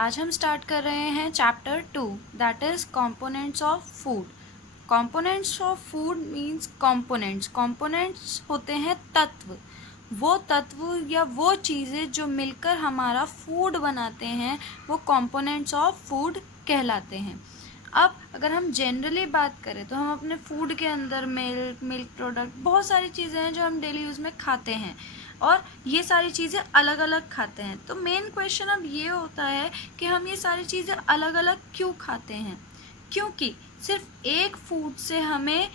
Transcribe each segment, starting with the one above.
आज हम स्टार्ट कर रहे हैं chapter 2 that is components of food. Components of food means components होते हैं तत्व, वो तत्व या वो चीज़ें जो मिलकर हमारा फूड बनाते हैं वो कंपोनेंट्स ऑफ फूड कहलाते हैं। अब अगर हम जनरली बात करें तो हम अपने फूड के अंदर मिल्क प्रोडक्ट बहुत सारी चीज़ें हैं जो हम डेली यूज़ में खाते हैं और ये सारी चीज़ें अलग अलग खाते हैं। तो मेन क्वेश्चन अब ये होता है कि हम ये सारी चीज़ें अलग अलग क्यों खाते हैं, क्योंकि सिर्फ एक फूड से हमें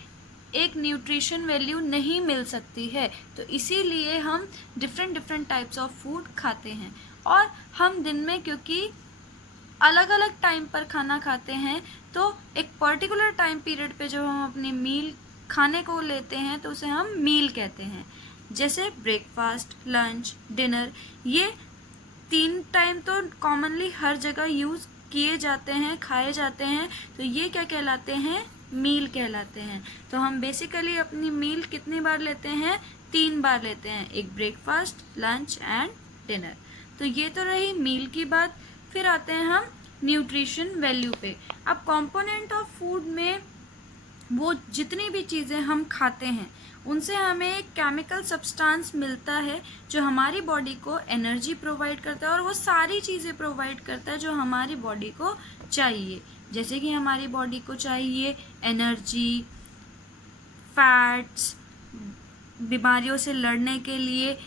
एक न्यूट्रिशन वैल्यू नहीं मिल सकती है, तो इसीलिए हम डिफरेंट टाइप्स ऑफ फूड खाते हैं। और हम दिन में क्योंकि अलग अलग टाइम पर खाना खाते हैं तो एक पर्टिकुलर टाइम पीरियड पे जब हम अपनी मील खाने को लेते हैं तो उसे हम मील कहते हैं। जैसे ब्रेकफास्ट, लंच, डिनर, ये 3 टाइम तो कॉमनली हर जगह यूज़ किए जाते हैं, खाए जाते हैं, तो ये क्या कहलाते हैं? मील कहलाते हैं। तो हम बेसिकली अपनी मील कितनी बार लेते हैं? 3 बार लेते हैं, एक ब्रेकफास्ट, लंच एंड डिनर। तो ये तो रही मील की बात। फिर आते हैं हम न्यूट्रिशन वैल्यू पे। अब कंपोनेंट ऑफ फूड में वो जितनी भी चीज़ें हम खाते हैं उनसे हमें एक केमिकल सब्सटेंस मिलता है जो हमारी बॉडी को एनर्जी प्रोवाइड करता है और वो सारी चीज़ें प्रोवाइड करता है जो हमारी बॉडी को चाहिए। जैसे कि हमारी बॉडी को चाहिए एनर्जी, फैट्स, बीमारियों से लड़ने के लिए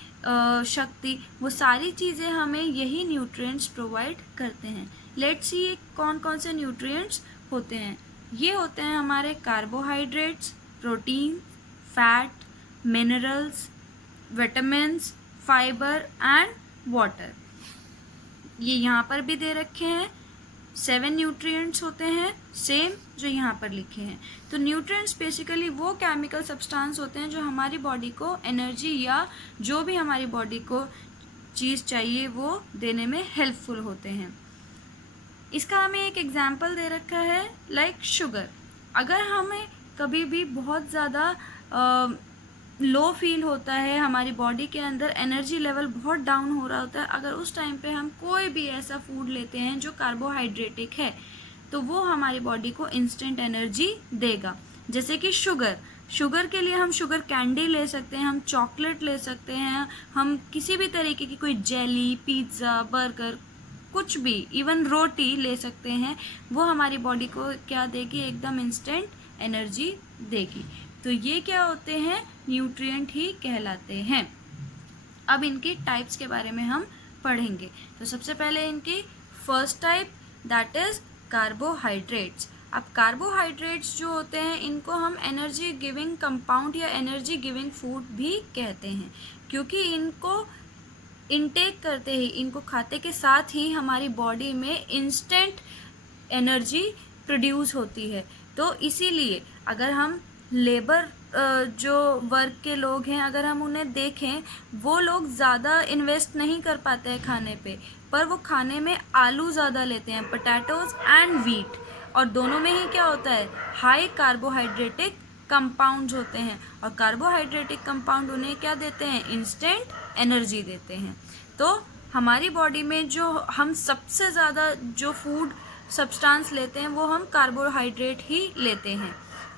शक्ति, वो सारी चीज़ें हमें यही न्यूट्रिएंट्स प्रोवाइड करते हैं। लेट्स सी कौन कौन से न्यूट्रिएंट्स होते हैं। ये होते हैं हमारे carbohydrates, protein, fat, minerals, vitamins, fibre and water. ये यहाँ पर भी दे रखे हैं। 7 न्यूट्रिएंट्स होते हैं सेम जो यहाँ पर लिखे हैं। तो न्यूट्रिएंट्स बेसिकली वो केमिकल सब्सटेंस होते हैं जो हमारी बॉडी को एनर्जी या जो भी हमारी बॉडी को चीज़ चाहिए वो देने में हेल्पफुल होते हैं। इसका हमें एक एग्जाम्पल दे रखा है लाइक शुगर। अगर हमें कभी भी बहुत ज़्यादा लो फील होता है, हमारी बॉडी के अंदर एनर्जी लेवल बहुत डाउन हो रहा होता है, अगर उस टाइम पे हम कोई भी ऐसा फूड लेते हैं जो कार्बोहाइड्रेटिक है तो वो हमारी बॉडी को इंस्टेंट एनर्जी देगा। जैसे कि शुगर के लिए हम शुगर कैंडी ले सकते हैं, हम चॉकलेट ले सकते हैं, हम किसी भी तरीके की कोई जेली, पिज़्ज़ा, बर्गर, कुछ भी, इवन रोटी ले सकते हैं, वो हमारी बॉडी को क्या देगी? एकदम इंस्टेंट एनर्जी देगी। तो ये क्या होते हैं? न्यूट्रिएंट ही कहलाते हैं। अब इनके टाइप्स के बारे में हम पढ़ेंगे। तो सबसे पहले इनकी first type that is carbohydrates. अब कार्बोहाइड्रेट्स जो होते हैं इनको हम एनर्जी गिविंग कंपाउंड या एनर्जी गिविंग फूड भी कहते हैं, क्योंकि इनको इनटेक करते ही, इनको खाते के साथ ही हमारी बॉडी में इंस्टेंट एनर्जी प्रोड्यूस होती है। तो इसीलिए अगर हम लेबर जो वर्क के लोग हैं, अगर हम उन्हें देखें, वो लोग ज़्यादा इन्वेस्ट नहीं कर पाते हैं खाने पे, पर वो खाने में आलू ज़्यादा लेते हैं, पोटैटोज़ एंड वीट, और दोनों में ही क्या होता है? हाई कार्बोहाइड्रेटिक कंपाउंड्स होते हैं, और कार्बोहाइड्रेटिक कंपाउंड उन्हें क्या देते हैं? इंस्टेंट एनर्जी देते हैं। तो हमारी बॉडी में जो हम सबसे ज़्यादा जो फूड सब्सटेंस लेते हैं वो हम कार्बोहाइड्रेट ही लेते हैं,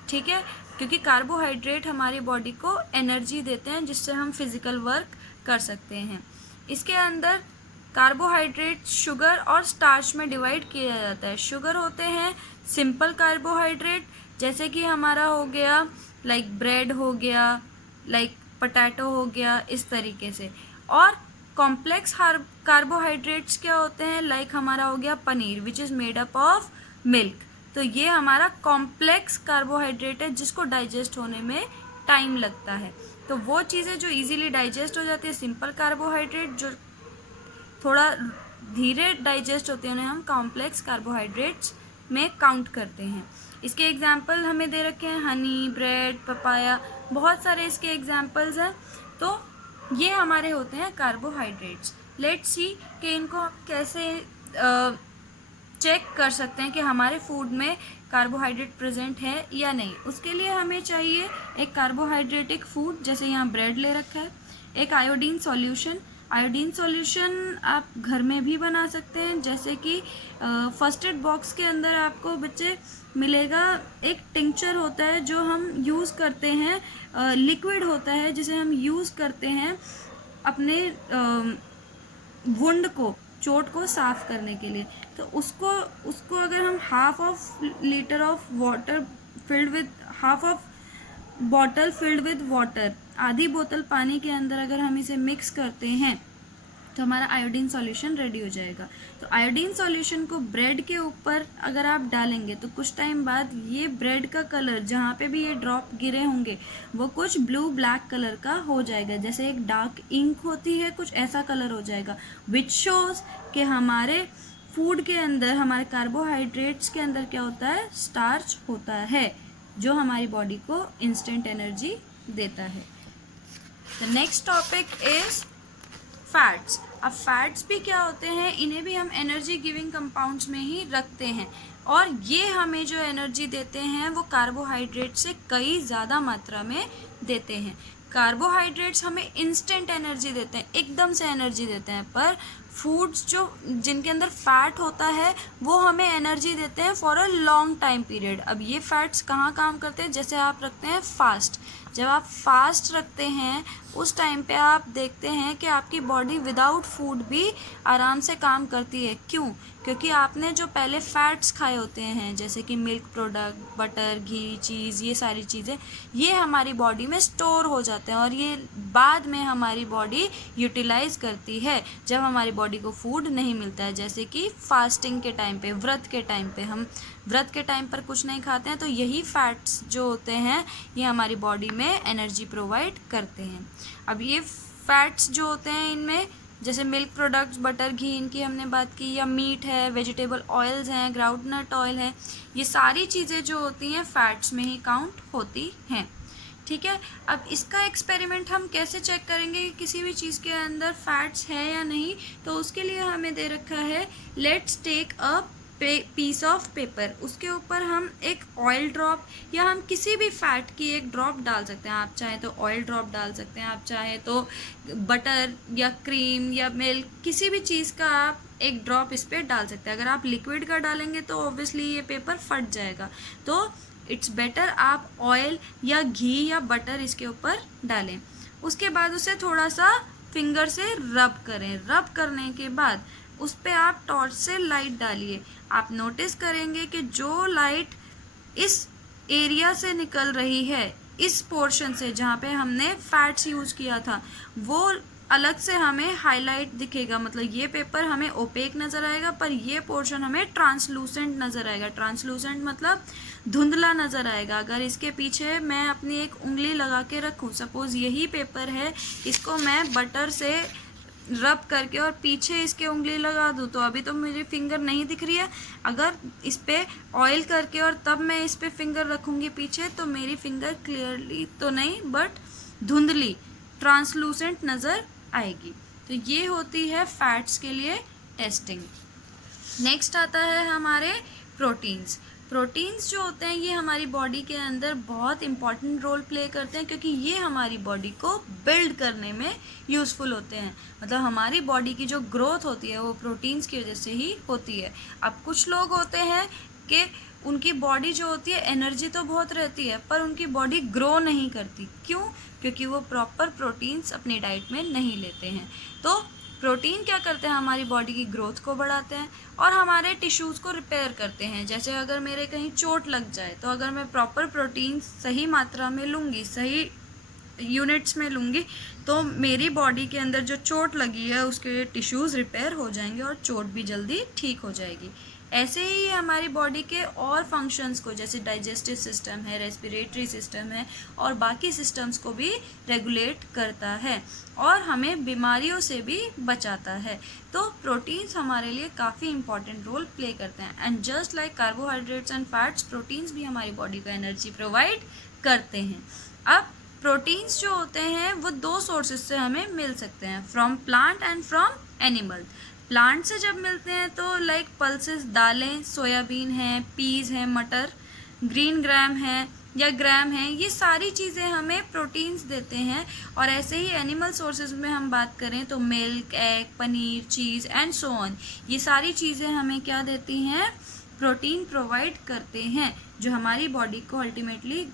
ठीक है, क्योंकि कार्बोहाइड्रेट हमारी बॉडी को एनर्जी देते हैं जिससे हम फिज़िकल वर्क कर सकते हैं। इसके अंदर कार्बोहाइड्रेट शुगर और स्टार्च में डिवाइड किया जाता है। शुगर होते हैं सिंपल कार्बोहाइड्रेट, जैसे कि हमारा हो गया लाइक ब्रेड हो गया, लाइक पोटैटो हो गया, इस तरीके से। और कॉम्प्लेक्स कार्बोहाइड्रेट्स क्या होते हैं? लाइक हमारा हो गया paneer which is made up of milk. तो ये हमारा कॉम्प्लेक्स कार्बोहाइड्रेट है जिसको डाइजेस्ट होने में टाइम लगता है। तो वो चीज़ें जो इजीली डाइजेस्ट हो जाती है, सिंपल कार्बोहाइड्रेट, जो थोड़ा धीरे डाइजेस्ट होते हैं, उन्हें हम कॉम्प्लेक्स कार्बोहाइड्रेट्स में काउंट करते हैं। इसके एग्जाम्पल हमें दे रखे हैं हनी, ब्रेड, पपाया, बहुत सारे इसके एग्जाम्पल्स हैं। तो ये हमारे होते हैं कार्बोहाइड्रेट्स। लेट्स सी कि इनको हम कैसे चेक कर सकते हैं कि हमारे फूड में कार्बोहाइड्रेट प्रेजेंट है या नहीं। उसके लिए हमें चाहिए एक कार्बोहाइड्रेटिक फूड, जैसे यहाँ ब्रेड ले रखा है, एक आयोडीन सॉल्यूशन, आयोडीन सॉल्यूशन आप घर में भी बना सकते हैं, जैसे कि फर्स्ट एड बॉक्स के अंदर आपको बच्चे मिलेगा एक टिंक्चर होता है जो हम यूज़ करते हैं, लिक्विड होता है जिसे हम यूज़ करते हैं अपने वुंड को, चोट को साफ करने के लिए। तो उसको अगर हम half of litre of water filled with half of bottle filled with water, आधी बोतल पानी के अंदर अगर हम इसे मिक्स करते हैं तो हमारा आयोडीन सॉल्यूशन रेडी हो जाएगा। तो आयोडीन सॉल्यूशन को ब्रेड के ऊपर अगर आप डालेंगे तो कुछ टाइम बाद ये ब्रेड का कलर, जहाँ पे भी ये ड्रॉप गिरे होंगे, वो कुछ ब्लू ब्लैक कलर का हो जाएगा, जैसे एक डार्क इंक होती है, कुछ ऐसा कलर हो जाएगा, विच शोज कि हमारे फूड के अंदर, हमारे कार्बोहाइड्रेट्स के अंदर क्या होता है, स्टार्च होता है, जो हमारी बॉडी को इंस्टेंट एनर्जी देता है। The next topic is fats. अब फैट्स भी क्या होते हैं, इन्हें भी हम एनर्जी गिविंग कंपाउंड्स में ही रखते हैं, और ये हमें जो एनर्जी देते हैं वो कार्बोहाइड्रेट से कई ज़्यादा मात्रा में देते हैं। कार्बोहाइड्रेट्स हमें इंस्टेंट एनर्जी देते हैं, एकदम से एनर्जी देते हैं, पर फूड्स जो जिनके अंदर फैट होता है वो हमें एनर्जी देते हैं for a long time period. अब ये फैट्स कहाँ काम करते हैं, जैसे आप रखते हैं फास्ट, जब आप फास्ट रखते हैं उस टाइम पे आप देखते हैं कि आपकी बॉडी विदाउट फूड भी आराम से काम करती है। क्यों? क्योंकि आपने जो पहले फैट्स खाए होते हैं, जैसे कि मिल्क प्रोडक्ट, बटर, घी, चीज़, ये सारी चीज़ें, ये हमारी बॉडी में स्टोर हो जाते हैं और ये बाद में हमारी बॉडी यूटिलाइज करती है जब हमारी बॉडी को फूड नहीं मिलता है। जैसे कि फास्टिंग के टाइम पे, व्रत के टाइम पे, हम व्रत के टाइम पर कुछ नहीं खाते हैं, तो यही फैट्स जो होते हैं ये हमारी बॉडी में एनर्जी प्रोवाइड करते हैं। अब ये फैट्स जो होते हैं, इनमें जैसे मिल्क प्रोडक्ट्स, बटर, घी, इनकी हमने बात की, या मीट है, वेजिटेबल ऑयल्स हैं, ग्राउंडनट ऑयल है, ये सारी चीज़ें जो होती हैं फैट्स में ही काउंट होती हैं। ठीक है, अब इसका एक्सपेरिमेंट हम कैसे चेक करेंगे कि किसी भी चीज़ के अंदर फैट्स है या नहीं, तो उसके लिए हमें दे रखा है, let's take a piece of paper, उसके ऊपर हम एक ऑयल ड्रॉप या हम किसी भी फैट की एक ड्रॉप डाल सकते हैं। आप चाहे तो ऑयल ड्रॉप डाल सकते हैं, आप चाहे तो बटर या क्रीम या मिल्क, किसी भी चीज़ का आप एक ड्रॉप इस पर डाल सकते हैं। अगर आप लिक्विड का डालेंगे तो ऑब्वियसली ये पेपर फट जाएगा, तो इट्स बेटर आप ऑयल या घी या बटर इसके ऊपर डालें। उसके बाद उसे थोड़ा सा फिंगर से रब करें। रब करने के बाद उस पर आप टॉर्च से लाइट डालिए। आप नोटिस करेंगे कि जो लाइट इस एरिया से निकल रही है, इस पोर्शन से जहाँ पे हमने फैट्स यूज़ किया था, वो अलग से हमें हाईलाइट दिखेगा। मतलब ये पेपर हमें ओपेक नज़र आएगा, पर ये पोर्शन हमें ट्रांसलूसेंट नज़र आएगा। ट्रांसलूसेंट मतलब धुंधला नज़र आएगा। अगर इसके पीछे मैं अपनी एक उंगली लगा के रखूँ, सपोज़ यही पेपर है, इसको मैं बटर से रब करके और पीछे इसके उंगली लगा दूँ, तो अभी तो मेरी फिंगर नहीं दिख रही है। अगर इस पर ऑयल करके और तब मैं इस पर फिंगर रखूँगी पीछे, तो मेरी फिंगर क्लियरली तो नहीं बट धुंधली, ट्रांसलूसेंट नज़र आएगी। तो ये होती है फैट्स के लिए टेस्टिंग। नेक्स्ट आता है हमारे प्रोटीन्स। प्रोटीन्स जो होते हैं ये हमारी बॉडी के अंदर बहुत इंपॉर्टेंट रोल प्ले करते हैं, क्योंकि ये हमारी बॉडी को बिल्ड करने में यूज़फुल होते हैं। मतलब हमारी बॉडी की जो ग्रोथ होती है वो प्रोटीन्स की वजह से ही होती है। अब कुछ लोग होते हैं कि उनकी बॉडी जो होती है एनर्जी तो बहुत रहती है, पर उनकी बॉडी ग्रो नहीं करती। क्यों? क्योंकि वो प्रॉपर प्रोटीन्स अपनी डाइट में नहीं लेते हैं। तो प्रोटीन क्या करते हैं, हमारी बॉडी की ग्रोथ को बढ़ाते हैं और हमारे टिश्यूज़ को रिपेयर करते हैं। जैसे अगर मेरे कहीं चोट लग जाए, तो अगर मैं प्रॉपर प्रोटीन सही मात्रा में लूँगी, सही यूनिट्स में लूँगी, तो मेरी बॉडी के अंदर जो चोट लगी है उसके टिश्यूज़ रिपेयर हो जाएंगे और चोट भी जल्दी ठीक हो जाएगी। ऐसे ही हमारी बॉडी के और फंक्शंस को, जैसे डाइजेस्टिव सिस्टम है, रेस्पिरेटरी सिस्टम है और बाकी सिस्टम्स को भी रेगुलेट करता है और हमें बीमारियों से भी बचाता है। तो प्रोटीन्स हमारे लिए काफ़ी इंपॉर्टेंट रोल प्ले करते हैं। And just like carbohydrates and fats, proteins भी हमारी बॉडी को एनर्जी प्रोवाइड करते हैं। अब प्रोटीन्स जो होते हैं वो दो सोर्सेज से हमें मिल सकते हैं, from plant and from animal. Plant से जब मिलते हैं तो लाइक पल्सेस, दालें, सोयाबीन है, पीज है, मटर, ग्रीन ग्राम है, या ग्राम हैं, ये सारी चीज़ें हमें प्रोटीन्स देते हैं। और ऐसे ही एनिमल सोर्सेज में हम बात करें तो milk, egg, paneer, cheese and so on, ये सारी चीज़ें हमें क्या देती हैं, प्रोटीन प्रोवाइड करते हैं, जो हमारी बॉडी को अल्टीमेटली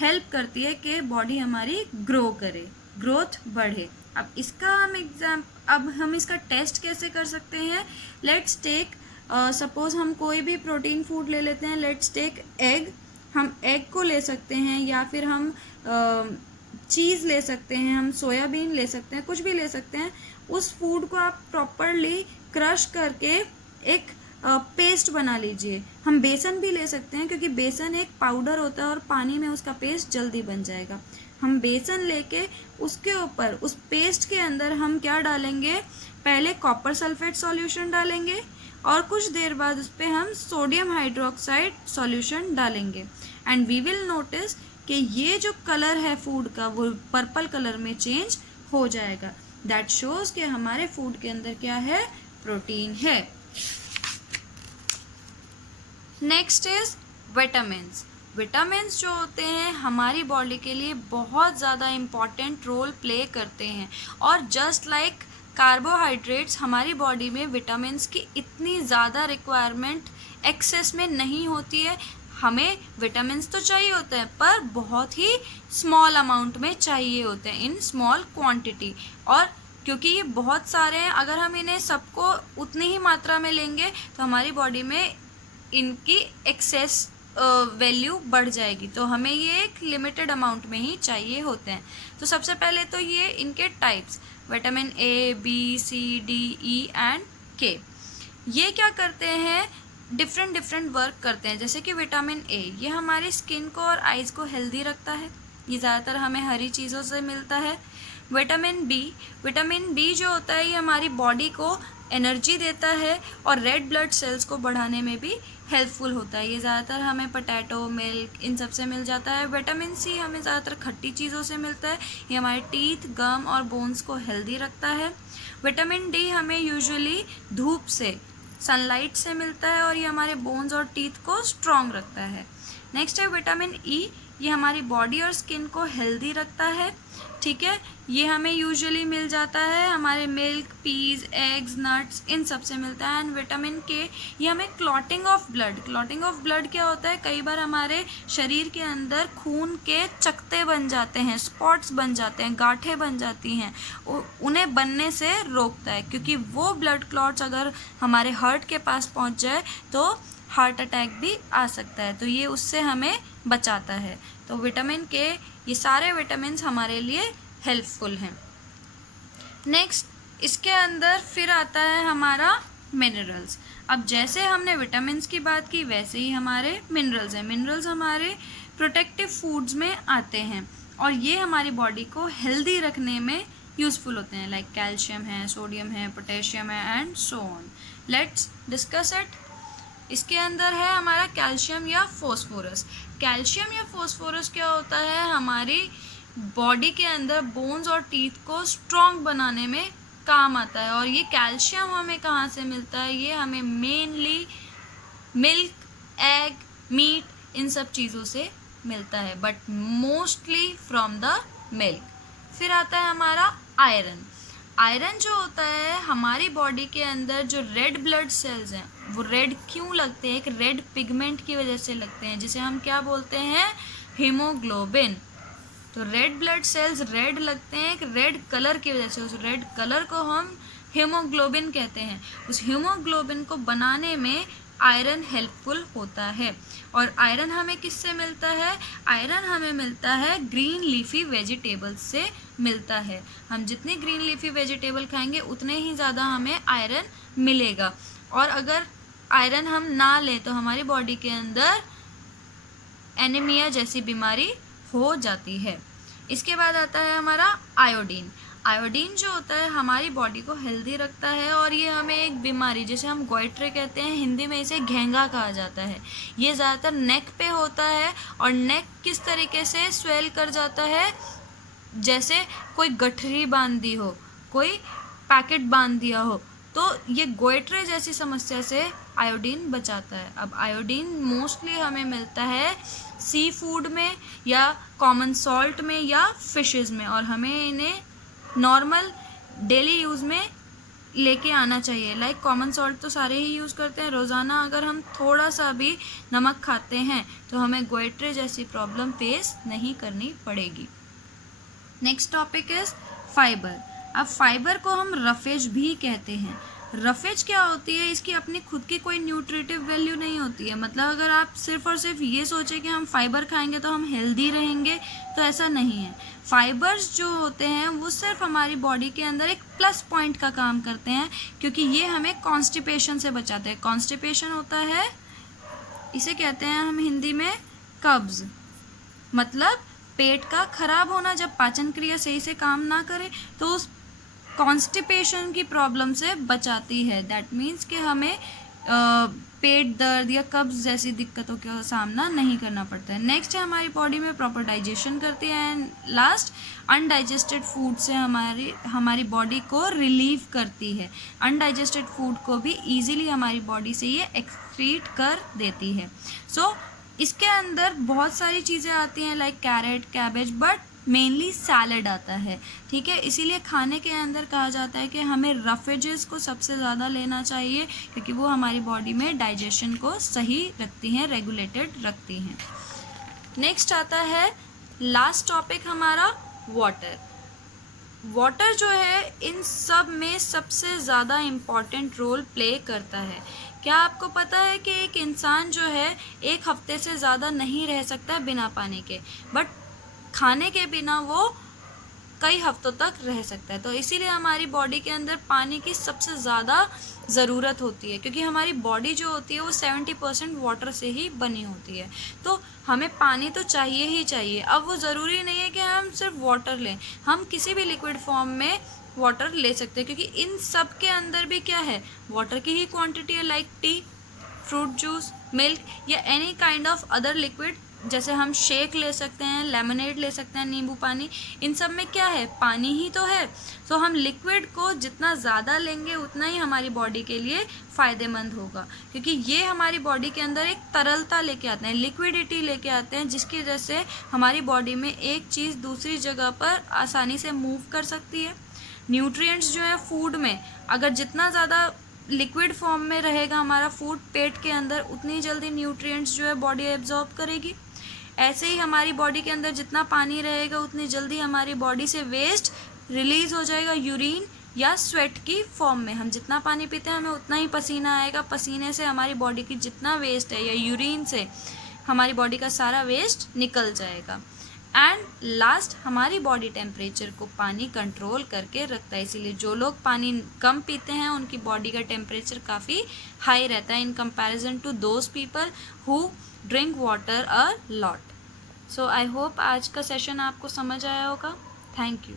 हेल्प करती है कि बॉडी हमारी ग्रो करे, ग्रोथ बढ़े। अब हम इसका टेस्ट कैसे कर सकते हैं? लेट्स टेक सपोज हम कोई भी प्रोटीन फूड ले लेते हैं, लेट्स टेक एग। हम एग को ले सकते हैं, या फिर हम चीज़ ले सकते हैं, हम सोयाबीन ले सकते हैं, कुछ भी ले सकते हैं। उस फूड को आप प्रॉपरली क्रश करके एक पेस्ट बना लीजिए। हम बेसन भी ले सकते हैं, क्योंकि बेसन एक पाउडर होता है और पानी में उसका पेस्ट जल्दी बन जाएगा। हम बेसन लेके उसके ऊपर, उस पेस्ट के अंदर हम क्या डालेंगे, पहले कॉपर सल्फेट सॉल्यूशन डालेंगे और कुछ देर बाद उस पर हम सोडियम हाइड्रोक्साइड सॉल्यूशन डालेंगे। एंड वी विल नोटिस कि ये जो कलर है फूड का, वो पर्पल कलर में चेंज हो जाएगा। दैट शोज कि हमारे फूड के अंदर क्या है, प्रोटीन है। Next is vitamins. विटामिन्स जो होते हैं हमारी बॉडी के लिए बहुत ज़्यादा इम्पॉर्टेंट रोल प्ले करते हैं, और जस्ट लाइक कार्बोहाइड्रेट्स हमारी बॉडी में विटामिन्स की इतनी ज़्यादा रिक्वायरमेंट एक्सेस में नहीं होती है। हमें विटामिन्स तो चाहिए होते हैं, पर बहुत ही स्मॉल अमाउंट में चाहिए होते हैं, इन स्मॉल क्वांटिटी। और क्योंकि ये बहुत सारे हैं, अगर हम इन्हें सबको उतनी ही मात्रा में लेंगे तो हमारी बॉडी में इनकी एक्सेस वैल्यू बढ़ जाएगी। तो हमें ये एक लिमिटेड अमाउंट में ही चाहिए होते हैं। तो सबसे पहले तो ये इनके types, vitamin A, B, C, D, E and K, ये क्या करते हैं, डिफरेंट वर्क करते हैं। जैसे कि विटामिन ए, ये हमारी स्किन को और आइज़ को हेल्दी रखता है, ये ज़्यादातर हमें हरी चीज़ों से मिलता है। विटामिन बी जो होता है, ये हमारी बॉडी को एनर्जी देता है और रेड ब्लड सेल्स को बढ़ाने में भी हेल्पफुल होता है। ये ज़्यादातर हमें पोटैटो, मिल्क, इन सब से मिल जाता है। विटामिन सी हमें ज़्यादातर खट्टी चीज़ों से मिलता है, ये हमारे टीथ, गम और बोन्स को हेल्दी रखता है। विटामिन डी हमें यूजुअली धूप से, सनलाइट से मिलता है, और ये हमारे बोन्स और टीथ को स्ट्रॉन्ग रखता है। नेक्स्ट है विटामिन ई, ये हमारी बॉडी और स्किन को हेल्दी रखता है। ठीक है, ये हमें यूजुअली मिल जाता है हमारे मिल्क, पीज, एग्स, नट्स, इन सब से मिलता है। एंड विटामिन के, ये हमें क्लॉटिंग ऑफ ब्लड क्या होता है, कई बार हमारे शरीर के अंदर खून के चकते बन जाते हैं, स्पॉट्स बन जाते हैं, गांठें बन जाती हैं, उन्हें बनने से रोकता है, क्योंकि वो ब्लड क्लॉट्स अगर हमारे हार्ट के पास पहुंच जाए तो हार्ट अटैक भी आ सकता है, तो ये उससे हमें बचाता है। तो विटामिन के, ये सारे विटामिन्स हमारे लिए हेल्पफुल हैं। नेक्स्ट इसके अंदर फिर आता है हमारा मिनरल्स। अब जैसे हमने विटामिन्स की बात की, वैसे ही हमारे मिनरल्स हैं। मिनरल्स हमारे प्रोटेक्टिव फूड्स में आते हैं, और ये हमारी बॉडी को हेल्दी रखने में यूज़फुल होते हैं। लाइक कैल्शियम है, सोडियम है, पोटेशियम है and so on. Let's discuss it. इसके अंदर है हमारा कैल्शियम या फोस्फोरस। कैल्शियम या फोस्फोरस क्या होता है, हमारी बॉडी के अंदर बोन्स और टीथ को स्ट्रॉन्ग बनाने में काम आता है। और ये कैल्शियम हमें कहाँ से मिलता है, ये हमें मेनली मिल्क, एग, मीट, इन सब चीज़ों से मिलता है, but mostly from the milk. फिर आता है हमारा आयरन। आयरन जो होता है हमारी बॉडी के अंदर, जो रेड ब्लड सेल्स हैं, वो रेड क्यों लगते हैं, एक रेड पिगमेंट की वजह से लगते हैं, जिसे हम क्या बोलते हैं, हीमोग्लोबिन। तो रेड ब्लड सेल्स रेड लगते हैं एक रेड कलर की वजह से, उस रेड कलर को हम हीमोग्लोबिन कहते हैं। उस हीमोग्लोबिन को बनाने में आयरन हेल्पफुल होता है। और आयरन हमें किससे मिलता है, आयरन हमें मिलता है ग्रीन लीफी वेजिटेबल्स से मिलता है। हम जितनी ग्रीन लीफी वेजिटेबल खाएंगे उतने ही ज़्यादा हमें आयरन मिलेगा। और अगर आयरन हम ना लें तो हमारी बॉडी के अंदर एनीमिया जैसी बीमारी हो जाती है। इसके बाद आता है हमारा आयोडीन। आयोडीन जो होता है हमारी बॉडी को हेल्दी रखता है, और ये हमें एक बीमारी, जैसे हम गोइट्रे कहते हैं, हिंदी में इसे घेंगा कहा जाता है, ये ज़्यादातर नेक पे होता है। और नेक किस तरीके से स्वेल कर जाता है, जैसे कोई गठरी बांध दी हो, कोई पैकेट बांध दिया हो, तो ये गोइट्रे जैसी समस्या से आयोडीन बचाता है। अब आयोडीन मोस्टली हमें मिलता है सी फूड में या कॉमन सॉल्ट में या फिशेस में, और हमें इन्हें नॉर्मल डेली यूज़ में लेके आना चाहिए। लाइक कॉमन सॉल्ट तो सारे ही यूज़ करते हैं, रोज़ाना अगर हम थोड़ा सा भी नमक खाते हैं तो हमें गोइट्रे जैसी प्रॉब्लम फेस नहीं करनी पड़ेगी। Next topic is fibre. अब फाइबर को हम रफेज भी कहते हैं। रफेज क्या होती है, इसकी अपनी खुद की कोई न्यूट्रिटिव वैल्यू नहीं होती है। मतलब अगर आप सिर्फ और सिर्फ ये सोचें कि हम फाइबर खाएंगे तो हम हेल्दी रहेंगे, तो ऐसा नहीं है। फाइबर्स जो होते हैं वो सिर्फ हमारी बॉडी के अंदर एक प्लस पॉइंट का काम करते हैं, क्योंकि ये हमें कॉन्स्टिपेशन से बचाते हैं। कॉन्स्टिपेशन होता है, इसे कहते हैं हम हिंदी में कब्ज़, मतलब पेट का खराब होना। जब पाचन क्रिया सही से काम ना करे तो उस कॉन्स्टिपेशन की प्रॉब्लम से बचाती है। दैट मीन्स कि हमें पेट दर्द या कब्ज़ जैसी दिक्कतों का सामना नहीं करना पड़ता है। नेक्स्ट है हमारी बॉडी में प्रॉपर डाइजेशन करती है। एंड लास्ट, अनडाइजेस्टेड फूड से हमारी बॉडी को रिलीव करती है। अनडाइजेस्टेड फूड को भी ईजिली हमारी बॉडी से ये एक्सक्रीट कर देती है। सो इसके अंदर बहुत सारी चीज़ें आती हैं, like carat, cabbage, but mainly salad आता है, ठीक है। इसीलिए खाने के अंदर कहा जाता है कि हमें रफेजेस को सबसे ज़्यादा लेना चाहिए, क्योंकि वो हमारी बॉडी में डाइजेशन को सही रखती हैं, रेगुलेटेड रखती हैं। नेक्स्ट आता है लास्ट टॉपिक हमारा, वाटर। वाटर जो है इन सब में सबसे ज़्यादा इम्पॉर्टेंट रोल प्ले करता है। क्या आपको पता है कि एक इंसान जो है 1 हफ्ते से ज़्यादा नहीं रह सकता बिना पानी के, बट खाने के बिना वो कई हफ्तों तक रह सकता है। तो इसीलिए हमारी बॉडी के अंदर पानी की सबसे ज़्यादा ज़रूरत होती है, क्योंकि हमारी बॉडी जो होती है वो 70% वाटर से ही बनी होती है। तो हमें पानी तो चाहिए ही चाहिए। अब वो ज़रूरी नहीं है कि हम सिर्फ वाटर लें, हम किसी भी लिक्विड फॉर्म में वाटर ले सकते हैं, क्योंकि इन सब के अंदर भी क्या है, वाटर की ही क्वांटिटी है। Like tea, fruit juice, milk या any kind of other liquid, जैसे हम शेक ले सकते हैं, लेमनेड ले सकते हैं, नींबू पानी, इन सब में क्या है, पानी ही तो है। तो हम लिक्विड को जितना ज़्यादा लेंगे उतना ही हमारी बॉडी के लिए फ़ायदेमंद होगा, क्योंकि ये हमारी बॉडी के अंदर एक तरलता लेके आते हैं, लिक्विडिटी लेके आते हैं, जिसकी वजह से हमारी बॉडी में एक चीज़ दूसरी जगह पर आसानी से मूव कर सकती है। न्यूट्रिएंट्स जो है फूड में, अगर जितना ज़्यादा लिक्विड फॉर्म में रहेगा हमारा फूड पेट के अंदर, उतनी जल्दी न्यूट्रिएंट्स जो है बॉडी एब्जॉर्ब करेगी। ऐसे ही हमारी बॉडी के अंदर जितना पानी रहेगा उतनी जल्दी हमारी बॉडी से वेस्ट रिलीज़ हो जाएगा यूरिन या स्वेट की फॉर्म में। हम जितना पानी पीते हैं हमें उतना ही पसीना आएगा, पसीने से हमारी बॉडी की जितना वेस्ट है या यूरिन से हमारी बॉडी का सारा वेस्ट निकल जाएगा। एंड लास्ट, हमारी बॉडी टेम्परेचर को पानी कंट्रोल करके रखता है, इसीलिए जो लोग पानी कम पीते हैं उनकी बॉडी का टेम्परेचर काफ़ी हाई रहता है in comparison to those people who drink water a lot. So I hope आज का सेशन आपको समझ आया होगा। Thank you.